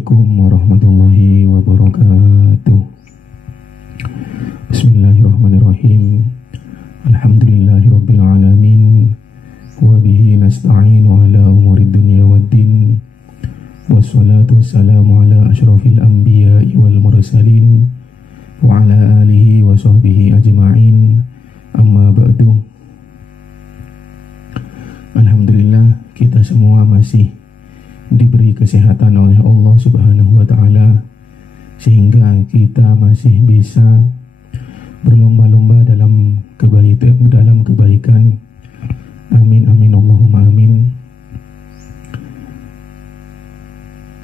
Assalamualaikum warahmatullahi wabarakatuh. Bismillahirrahmanirrahim. Alhamdulillahirabbil alamin. Wa bihi nasta'inu ala umurid dunya waddin. Wassalatu wassalamu ala asyrafil anbiya'i wal mursalin wa ala alihi wa sahbihi ajma'in. Amma ba'du. Alhamdulillah, kita semua masih diberi kesehatan oleh Allah Subhanahu wa Ta'ala, sehingga kita masih bisa berlomba-lomba dalam kebaikan. Amin amin Allahumma amin.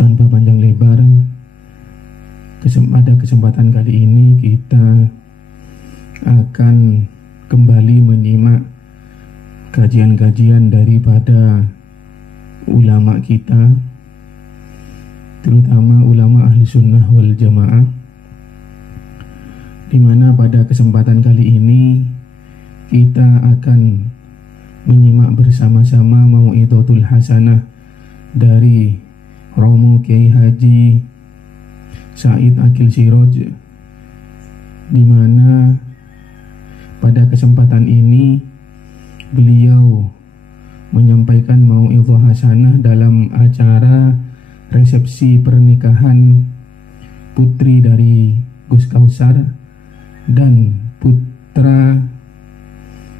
Tanpa panjang lebar, pada kesempatan kali ini kita akan kembali menyimak kajian-kajian daripada ulama kita, terutama ulama ahli sunnah wal jamaah, di mana pada kesempatan kali ini kita akan menyimak bersama-sama mau'izatul hasanah dari Romo Kiai Haji Said Akil Siroj, di mana pada kesempatan ini beliau menyampaikan mau'izah hasanah dalam acara resepsi pernikahan putri dari Gus Kausar dan putra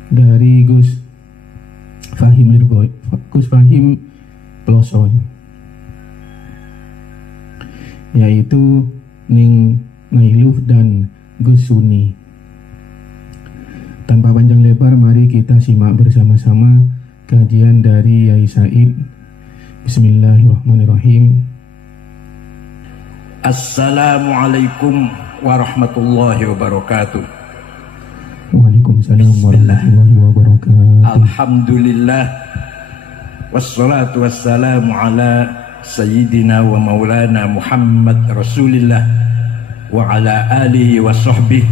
dari Gus Fahim Ploso, yaitu Ning Nailuf dan Gus Suni. Tanpa panjang lebar, mari kita simak bersama-sama kajian dari Yai Said. Bismillahirrahmanirrahim. Assalamualaikum warahmatullahi wabarakatuh. Waalaikumsalam warahmatullahi wabarakatuh. Alhamdulillah, wassalatu wassalamu ala sayyidina wa maulana Muhammad Rasulillah wa ala alihi wa sahbihi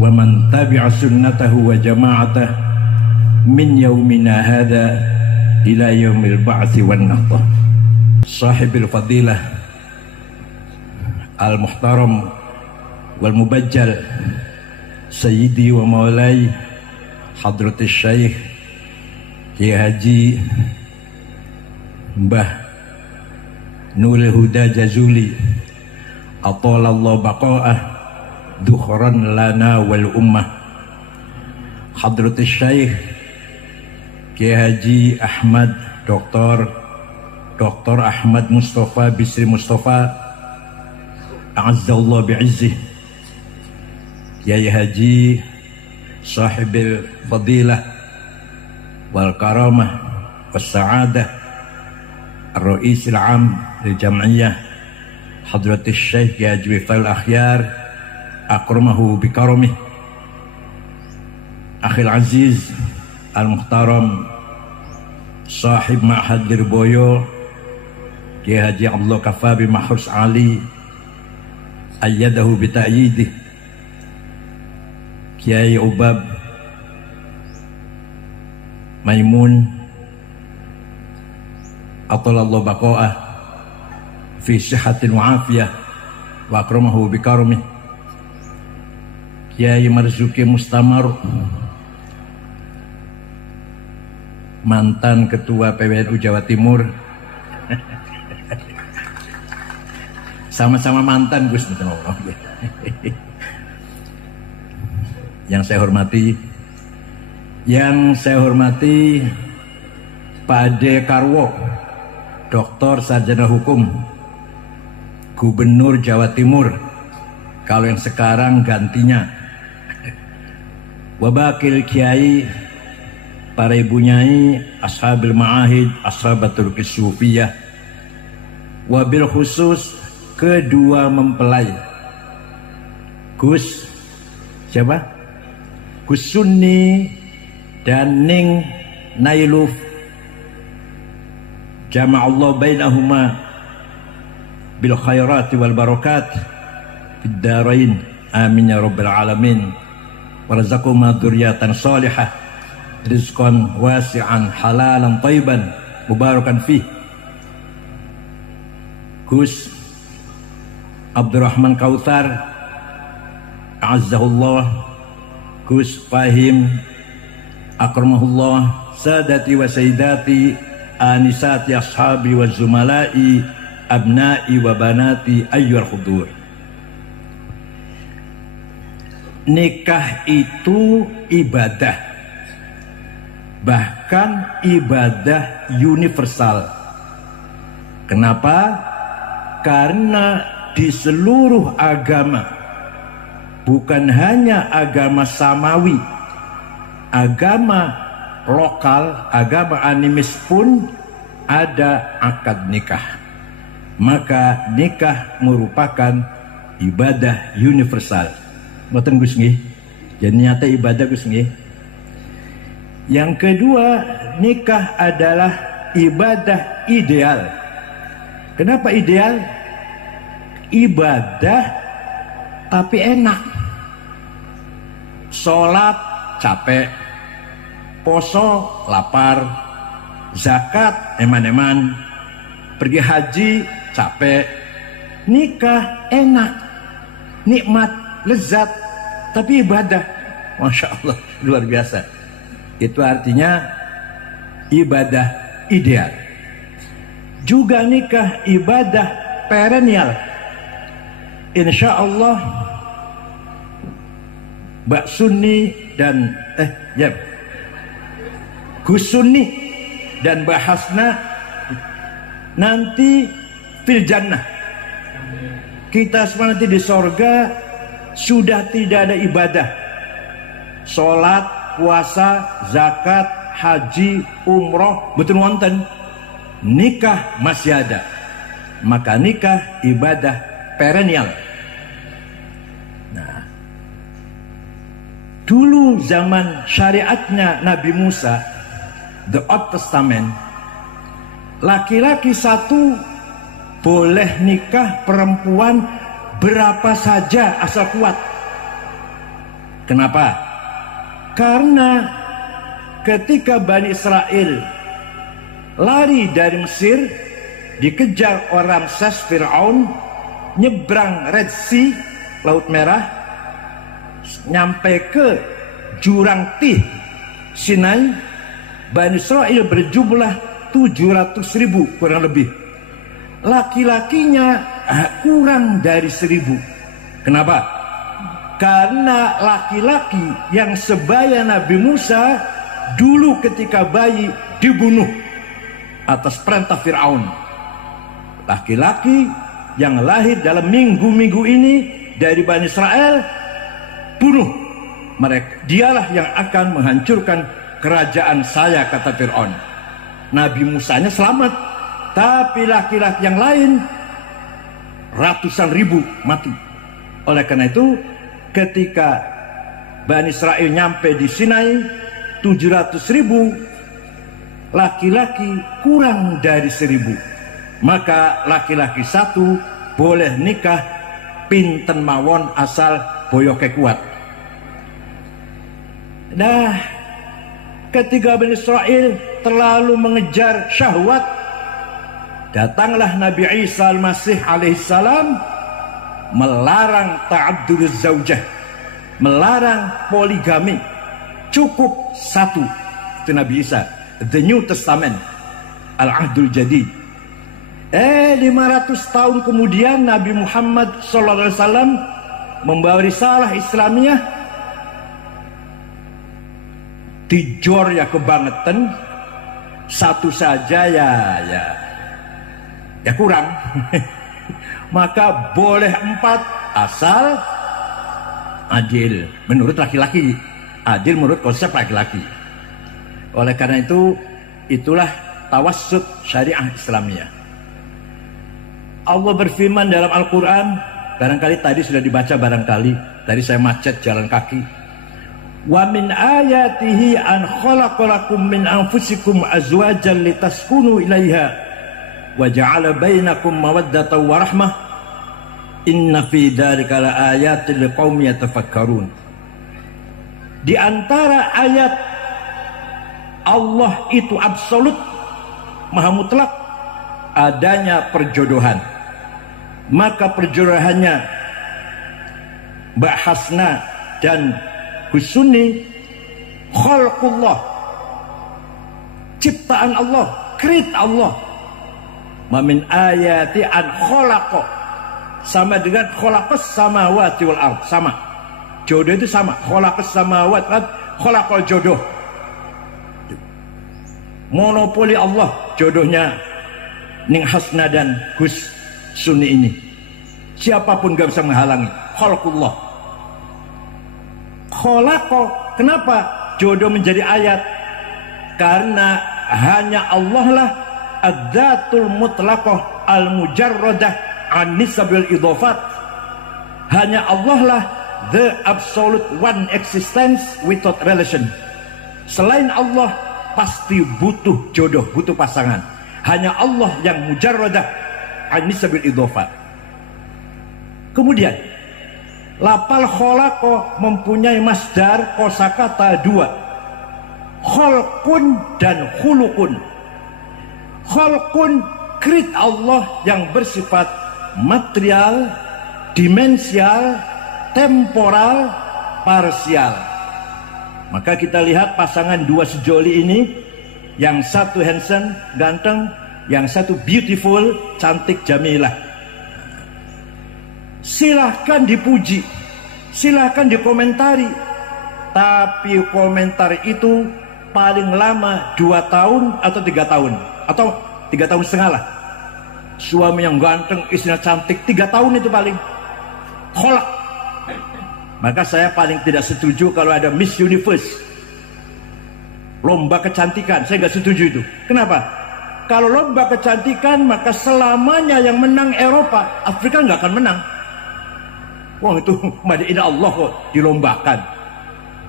wa man tabi'a sunnatahu wa jama'atahu min yaumina hadha ila yaumil ba'thi wan nahdah. Sahibil fadilah al-muhtaram wal mubajjal sayyidi wa maulai hadratus syekh Kiai Haji Mbah Nurul Huda Jazuli atalallahu baqa'ah dukhran lana wal ummah. Hadratus syekh Kiai Haji Ahmad Dr. Ahmad Mustafa Bisri Mustafa A'azzallahu bi'izzih, Kiai Haji Sahibil Fadilah wal Karamah was Sa'adah Ar-Ra'is al-Am lil Jam'iyah Hadratus Syekh Kiai Haji Fail Akhyar akramahu bikaramih, Akhil Aziz Al-Muhtaram Sahib Ma'had Lirboyo Kiai Haji Abdullah Kafabi Mahus Ali ayyadahu bita'yidih, Kiai Ubab Maimun atalallahu baqa'ah fi sihhatin wa afiyah wa akramahu bikaramih, Kiai Marzuki Mustamar mantan ketua PWNU Jawa Timur. Sama-sama mantan Gus. Yang saya hormati Pak Ade Karwo, Doktor Sarjana Hukum, Gubernur Jawa Timur, kalau yang sekarang gantinya. Wabakil Kiai, para ibu nyai, ashabil ma'ahid, ashabatul kisufiyah, wabil khusus kedua mempelai Gus siapa? Gus Sunni dan Ning Nailuf, jama'allahu bainahuma bil khairati wal barakat fid darain, amin ya rabbal alamin. Warzaquma dzurriatan salihah rizqan wasi'an halalan thayyiban mubarakan fih. Gus Abdurrahman Kautsar Azzahullah, Gus Fahim Akramahullah, sadati wa sayyidati, anisati ashabi wa zumalai, abnai wa banati, ayyuhal hudur. Nikah itu ibadah, bahkan ibadah universal. Kenapa? Karena di seluruh agama, bukan hanya agama samawi, agama lokal, agama animis pun ada akad nikah. Maka nikah merupakan ibadah universal. Mboten Gus nggih. Jadi nyata ibadah Gus nggih. Yang kedua, nikah adalah ibadah ideal. Kenapa ideal? Ibadah tapi enak. Sholat capek, poso lapar, zakat eman-eman, pergi haji capek. Nikah enak, nikmat, lezat, tapi ibadah, Masya Allah, luar biasa. Itu artinya ibadah ideal. Juga nikah ibadah perennial. Insya Allah Mbak Sunni dan Gus Sunni dan Mbak Hasna nanti fil jannah. Kita semua nanti di sorga sudah tidak ada ibadah, sholat, puasa, zakat, haji, umroh, betul wonten. Nikah masih ada. Maka nikah ibadah perennial. Nah, dulu zaman syariatnya Nabi Musa, the Old Testament, laki-laki satu boleh nikah perempuan berapa saja asal kuat. Kenapa? Karena ketika Bani Israel lari dari Mesir, dikejar orang Ramses Fir'aun, nyebrang Red Sea, Laut Merah, nyampe ke jurang Tih Sinai. Bani Israel berjumlah 700.000 kurang lebih. Laki-lakinya kurang dari 1.000. Kenapa? Karena laki-laki yang sebaya Nabi Musa dulu ketika bayi dibunuh atas perintah Fir'aun. Laki-laki yang lahir dalam minggu-minggu ini dari Bani Israel, bunuh mereka. Dialah yang akan menghancurkan kerajaan saya, kata Fir'aun. Nabi Musanya selamat, tapi laki-laki yang lain ratusan ribu mati. Oleh karena itu, ketika Bani Israel nyampe di Sinai, 700.000, laki-laki kurang dari 1.000. Maka laki-laki satu boleh nikah pinten mawon asal boyoke kuat. Nah, ketika Bani Israel terlalu mengejar syahwat, datanglah Nabi Isa Al-Masih alaihissalam melarang ta'adduduz zaujah, melarang poligami, cukup satu. Itu Nabi Isa, The New Testament, Al-Ahdul Jadid. 500 tahun kemudian Nabi Muhammad SAW membawa risalah Islamiyah, dijor ya kebangetan, satu saja ya kurang. Maka boleh 4 asal adil menurut laki-laki, adil menurut konsep laki-laki. Oleh karena itu, itulah tawassut syariah Islamiyah. Allah berfirman dalam Al-Quran, barangkali tadi sudah dibaca, barangkali tadi saya macet jalan kaki. Wa min ayatihi an khalaqalakum min anfusikum azwajan litaskunu ilaiha wa ja'ala bainakum mawaddatan wa rahmah inna fi dzalika laayatin liqaumin yatafakkarun. Di antara ayat Allah itu absolut, maha mutlak, adanya perjodohan. maka perjodohannya Mbak Hasna dan Gus Sunni khalqullah, ciptaan Allah, create Allah. Ma min ayati an khalaqa, sama dengan khalaqas samawati wal ard, sama. Jodoh itu sama, khalaqas samawati wal ard, khalaqal jodoh. Monopoli Allah jodohnya Ning Hasna dan Gus Sunni ini. Siapapun gak bisa menghalangi. Khalqullah. Khalaqa, kenapa jodoh menjadi ayat? Karena hanya Allah lah ad-dzatul mutlaqah al-mujarradah an nisabil idhafat. Hanya Allah lah the absolute one existence without relation. Selain Allah pasti butuh jodoh, butuh pasangan. Hanya Allah yang mujarradah an nisabil idhafat. Kemudian lafal khalaqa mempunyai masdar kosakata dua, khalqun dan khuluqun. Khalqun, create Allah yang bersifat material, dimensial, temporal, parsial. Maka kita lihat pasangan dua sejoli ini, yang satu handsome, ganteng, yang satu beautiful, cantik, jamilah. Silahkan dipuji, silahkan dikomentari, tapi komentar itu paling lama 2 tahun atau 3 tahun, atau 3 tahun setengah lah. Suami yang ganteng, istrinya cantik, 3 tahun itu paling kholak. Maka saya paling tidak setuju kalau ada Miss Universe, lomba kecantikan. Saya nggak setuju itu. Kenapa? Kalau lomba kecantikan maka selamanya yang menang Eropa, Afrika nggak akan menang. Wah, itu madiinah Allah kok dilombakan.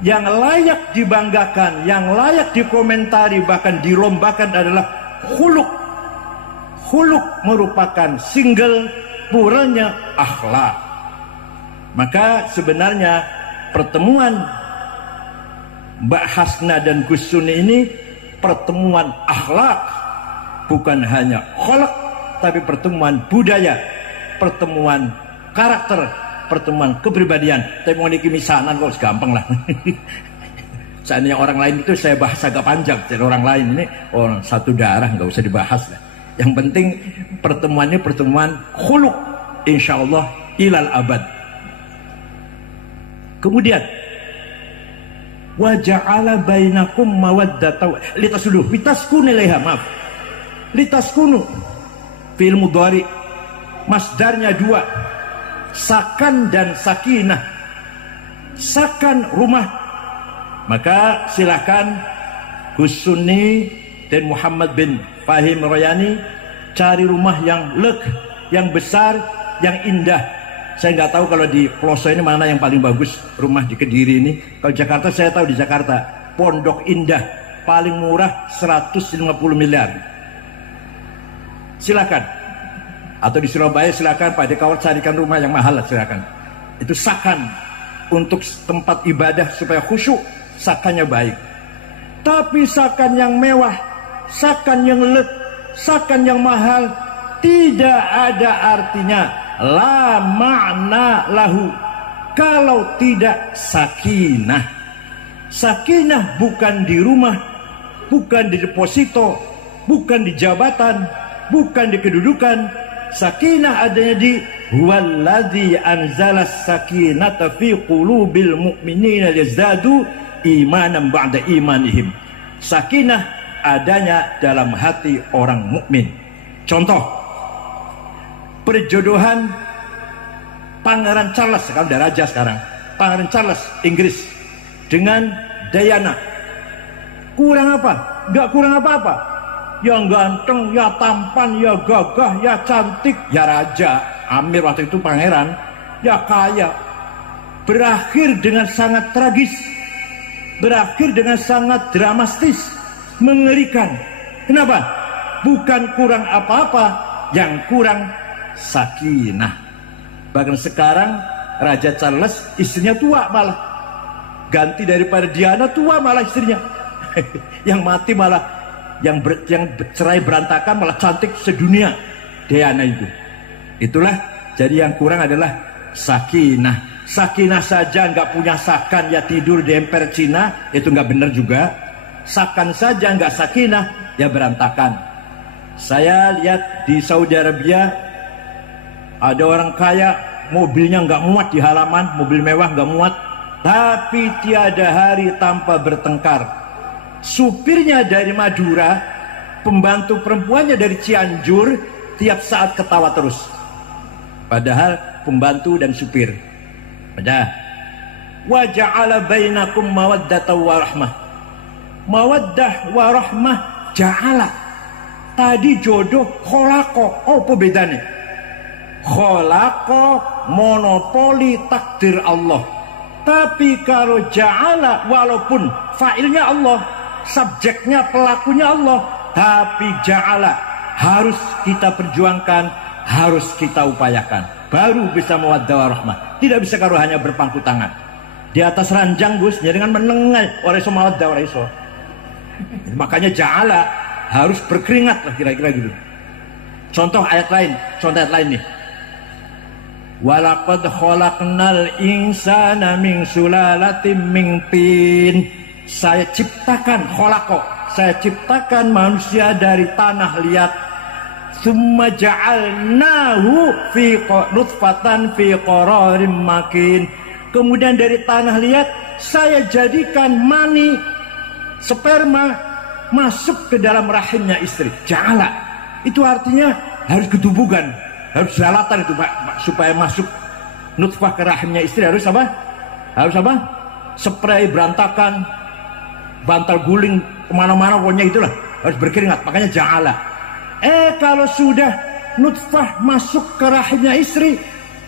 Yang layak dibanggakan, yang layak dikomentari, bahkan dilombakan adalah khuluq. Khuluq merupakan single pluralnya akhlak. Maka sebenarnya pertemuan Mbak Hasna dan Gus Sunni ini pertemuan akhlak, bukan hanya kholak, tapi pertemuan budaya, pertemuan karakter, pertemuan kepribadian. Tapi mau niki misanan kok gampang lah. Seandainya orang lain itu saya bahas agak panjang. Jadi orang lain ini orang satu darah, nggak usah dibahas lah. Yang penting pertemuannya pertemuan khuluq, insyaallah ilal abad. Kemudian wa ja'ala bainakum mawaddatan litaskunu ilaiha, maaf, litaskunu fil mudhari masdarnya 2, sakan dan sakinah. Sakan rumah. Maka silakan Gus Sunni dan Muhammad bin Fahim Royani cari rumah yang leg, yang besar, yang indah. Saya nggak tahu kalau di Ploso ini mana yang paling bagus rumah di Kediri ini. Kalau Jakarta saya tahu di Jakarta Pondok Indah paling murah 150 miliar. Silakan. Atau di Surabaya silakan Pak Dekawat carikan rumah yang mahal lah, silakan. Itu sakan untuk tempat ibadah supaya khusyuk, sakannya baik. Tapi sakan yang mewah, sakan yang leg, sakan yang mahal tidak ada artinya. La makna lahu kalau tidak sakinah. Sakinah bukan di rumah, bukan di deposito, bukan di jabatan, bukan di kedudukan. Sakinah adanya di huwallazi anzalas sakinata fi qulubil mu'minina liyazdadu imanan ba'da imanihim. Sakinah adanya dalam hati orang mukmin. Contoh perjodohan Pangeran Charles, sekarang udah raja sekarang, Pangeran Charles Inggris dengan Diana. Kurang apa? Gak kurang apa-apa. Yang ganteng, ya tampan, ya gagah, ya cantik, ya raja. Amir waktu itu pangeran, ya kaya. Berakhir dengan sangat tragis, berakhir dengan sangat dramatis, mengerikan. Kenapa? Bukan kurang apa-apa, yang kurang sakinah. Bahkan sekarang Raja Charles istrinya tua malah, ganti daripada Diana tua malah istrinya. Yang mati malah, yang cerai berantakan malah cantik sedunia Diana itu. Itulah Jadi yang kurang adalah sakinah. Sakinah saja nggak punya sakan, ya tidur di emper Cina, itu nggak benar juga. Sakan saja nggak sakinah, ya berantakan. Saya lihat di Saudi Arabia ada orang kaya, mobilnya nggak muat di halaman, mobil mewah nggak muat, tapi tiada hari tanpa bertengkar. Supirnya dari Madura, pembantu perempuannya dari Cianjur, tiap saat ketawa terus. Padahal pembantu dan supir. Padahal wa ja'ala bainakum mawaddatan wa rahmah. Mawaddah wa rahmah ja'ala. Tadi jodoh kholako. Oh, apa bedanya? Kholako monopoli takdir Allah. Tapi kalau ja'ala, walaupun fa'ilnya Allah, subjeknya pelakunya Allah, tapi ja'ala harus kita perjuangkan, harus kita upayakan, baru bisa mawaddah wa rahmah. Tidak bisa kalau hanya berpangku tangan di atas ranjang, Gus, dengan menengai orang iso mawaddah orang iso. Makanya ja'ala harus berkeringat lah, kira-kira gitu. Contoh ayat lain nih. Walaqad khalaqnal insana min sulalatin min tin. Saya ciptakan kholako, saya ciptakan manusia dari tanah liat. Summa ja'alnahu fi nutfatan fi qararin makin. Kemudian dari tanah liat saya jadikan mani, sperma masuk ke dalam rahimnya istri. Ja'ala itu artinya harus ketubukan, harus jalatan itu Pak, supaya masuk nutfah ke rahimnya istri harus apa? Harus apa? Spray berantakan, bantal guling kemana-mana, pokoknya itulah harus berkeringat. Makanya ja'ala. Kalau sudah nutfah masuk ke rahimnya istri,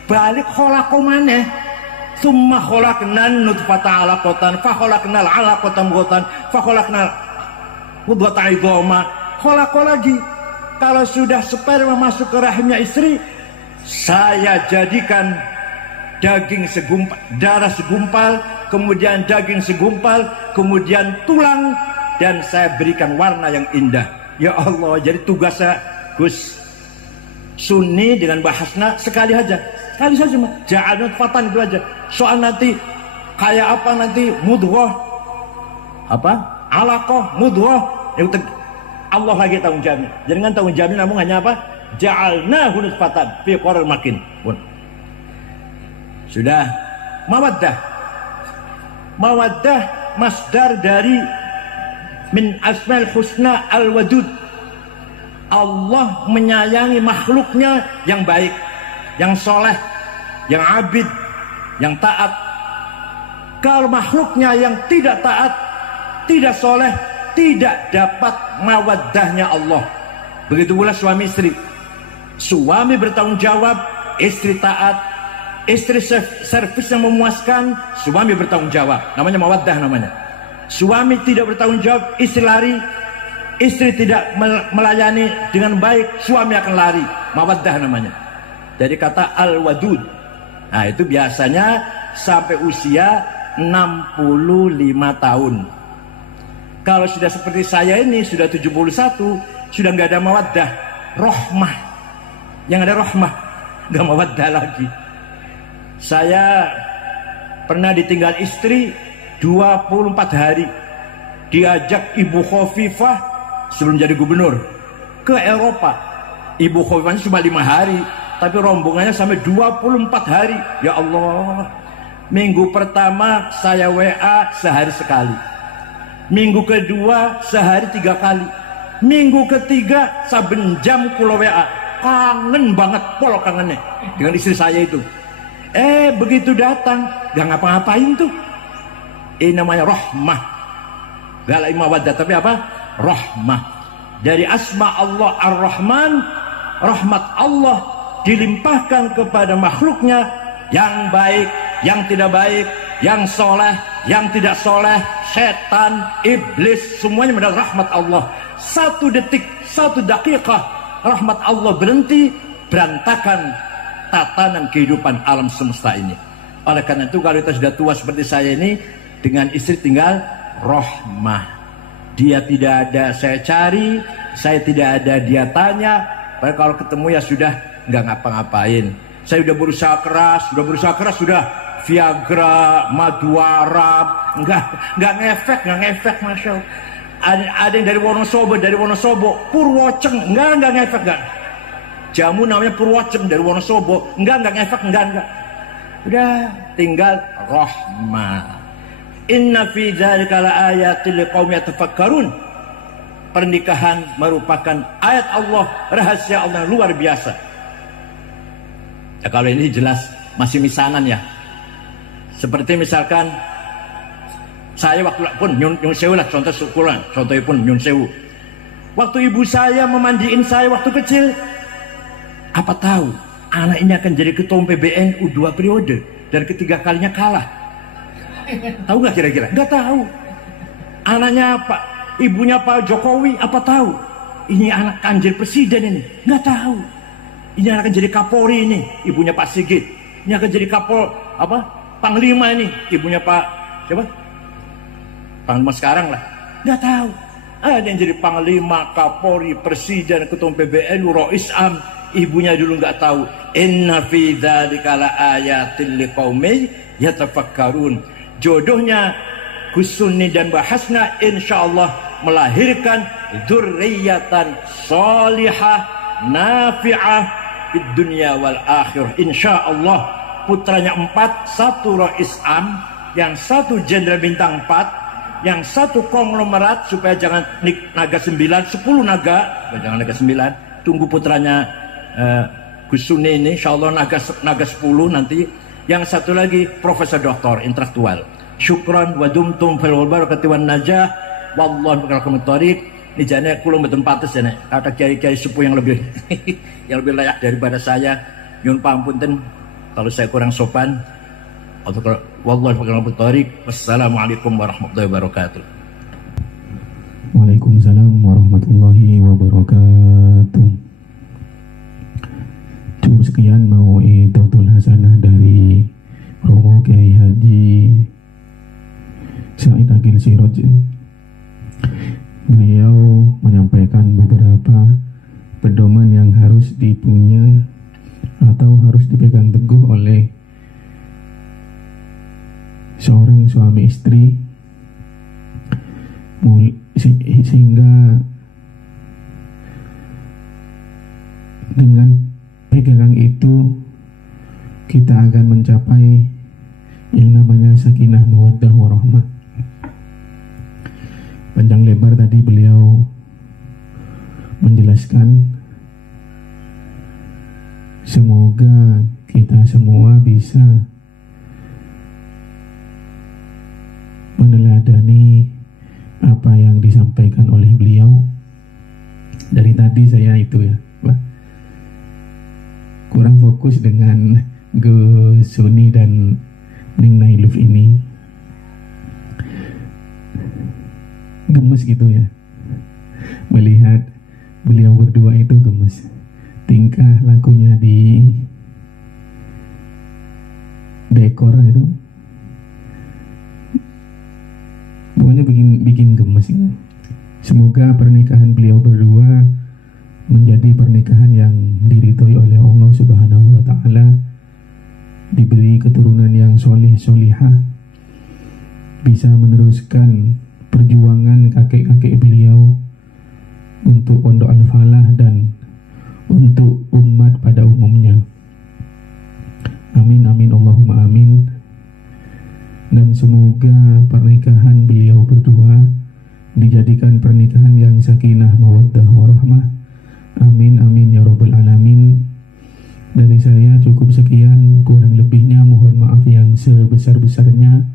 balik kholako maneh. Summa kholaknan nutfata alaqatan, fa kholaknal alaqatan mudghatan, fa kholaknal mudghatan idhama. Kholako lagi. Kalau sudah sperma masuk ke rahimnya istri, saya jadikan daging segumpal, darah segumpal, kemudian daging segumpal, kemudian tulang, dan saya berikan warna yang indah. Ya Allah, jadi tugasnya Gus Sunni dengan bahasna sekali saja mah. Ja'al nutfatan itu aja. Soal nanti kayak apa nanti mudghah, apa? Alaqah, mudghah, itu Allah lagi tanggung jawab. Jangan tanggung jawab namun hanya apa? Ja'alnahu nutfatan fi qararin makin. Sudah. Mawaddah. Mawaddah masdar dari min asmaul husna al-wadud. Allah menyayangi makhluknya yang baik, yang soleh, yang abid, yang taat. Kalau makhluknya yang tidak taat, tidak soleh, tidak dapat mawaddahnya Allah. Begitu pula suami istri. Suami bertanggung jawab, istri taat. Istri servis yang memuaskan, suami bertanggung jawab. Namanya mawaddah namanya. Suami tidak bertanggung jawab, istri lari. Istri tidak melayani dengan baik, suami akan lari. Mawaddah namanya. Jadi kata al-wadud. Nah itu biasanya sampai usia 65 tahun. Kalau sudah seperti saya ini, sudah 71, sudah nggak ada mawaddah, rohmah. Yang ada rohmah, nggak mawaddah lagi. Saya pernah ditinggal istri 24 hari. Diajak Ibu Khofifah sebelum jadi gubernur ke Eropa. Ibu Khofifah cuma 5 hari, tapi rombongannya sampai 24 hari. Ya Allah. Minggu pertama saya WA sehari sekali. Minggu kedua sehari 3 kali. Minggu ketiga saben jam kula WA. Kangen banget, pol kangennya dengan istri saya itu. Begitu datang gak ngapa-ngapain tuh. Ini namanya rahmah. Gak lagi mawaddah, tapi apa? Rahmah. Dari asma Allah Ar-Rahman, rahmat Allah dilimpahkan kepada makhluknya yang baik, yang tidak baik, yang soleh, yang tidak soleh, setan, iblis, semuanya mendapat rahmat Allah. 1 detik, 1 dakikah rahmat Allah berhenti, berantakan tatanan kehidupan alam semesta ini. Oleh karena itu kalau kita sudah tua seperti saya ini, dengan istri tinggal rahmah. Dia tidak ada saya cari, saya tidak ada dia tanya. Padahal kalau ketemu ya sudah nggak ngapa-ngapain. Saya sudah berusaha keras, sudah Viagra, madu Arab, nggak ngefek, masya Allah. Ada yang dari Wonosobo, Purwoceng, nggak ngefek, nggak. Jamu namanya Purwoceng dari Wonosobo, nggak ngefek, nggak. Udah tinggal rahmah. Inna fi dzalika laayatil liqaumin yatafakkarun. Pernikahan merupakan ayat Allah, rahasia Allah luar biasa. Ya, kalau ini jelas masih misanan ya. Seperti misalkan saya waktu pun nyun sewu lah, contoh pun nyun sewu. Waktu ibu saya memandiin saya waktu kecil, apa tahu anak ini akan jadi ketua PBNU 2 periode dan ketiga kalinya kalah. Tahu nggak kira-kira? Nggak tahu. Anaknya apa? Ibunya Pak Jokowi, apa tahu? Ini anak kanjil presiden ini. Nggak tahu. Ini akan jadi Kapolri ini, ibunya Pak Sigit. Ini akan jadi Panglima ini, ibunya Pak siapa? Panglima sekarang lah. Nggak tahu. Ada yang jadi Panglima, Kapolri, Presiden, Ketua PBNU, Rois Am. Ibunya dulu nggak tahu. Inna fi dzalika laayatil liqaumin yatafakkarun. Jodohnya Gus Sunni dan Mbak Hasna insyaallah melahirkan dzurriyyatan shalihah nafi'ah di dunia wal akhirah. Insyaallah putranya 4, 1 Rois Am, yang 1 Jenderal Bintang 4, yang 1 konglomerat, supaya jangan naga 9, 10 naga, jangan naga 9. Tunggu putranya Gus Sunni ini insyaallah naga 10 nanti. Yang 1 lagi Profesor Doktor intelektual. Syukran wa dumtum fil barakati wan najah wallahu bikum thariq. Ini jane kula mboten pantes ya nek kata kiai-kiai sepuh yang lebih yang lebih layak daripada saya. Nyuwun pamunten kalau saya kurang sopan. Wallahu bikum thariq. Wassalamualaikum warahmatullahi wabarakatuh. Waalaikumsalam warahmatullahi wabarakatuh. Cukup sekian mau'idatul hasanah dari Romo Kiai Haji Said Agil Siroj. Beliau menyampaikan beberapa pedoman yang harus dipunya atau harus dipegang teguh oleh seorang suami istri sehingga dengan pegangan itu kita akan mencapai yang namanya sakinah mawaddah warahmah. Panjang lebar tadi beliau menjelaskan, semoga kita semua bisa meneladani apa yang disampaikan oleh beliau. Dari tadi saya itu ya, kurang fokus dengan Gus Sunni dan Ning Nailuf ini, gemes gitu ya, melihat beliau berdua itu gemes, tingkah lakunya di dekor itu pokoknya bikin gemes. Semoga pernikahan beliau berdua menjadi pernikahan yang diridhoi oleh Allah Subhanahu wa taala, diberi keturunan yang solih-solihah, bisa meneruskan perjuangan kakek-kakek beliau untuk Pondok Al-Falah dan untuk umat pada umumnya. Amin amin Allahumma amin. Dan semoga pernikahan beliau berdua dijadikan pernikahan yang sakinah mawaddah warahmah. Amin amin ya rabbal alamin. Dari saya cukup sekian, kurang lebihnya mohon maaf yang sebesar-besarnya.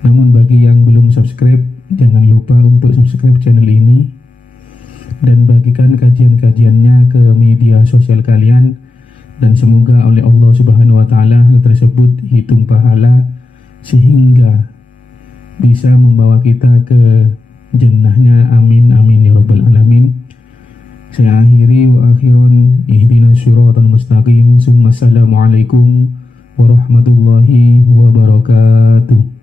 Namun bagi yang belum subscribe, jangan lupa untuk subscribe channel ini dan bagikan kajian-kajiannya ke media sosial kalian, dan semoga oleh Allah Subhanahu wa taala hal tersebut hitung pahala sehingga bisa membawa kita ke jannahnya. Amin amin ya rabbal alamin. Saya akhiri wa akhirun ihdinas siratal mustaqim. Assalamualaikum warahmatullahi wabarakatuh.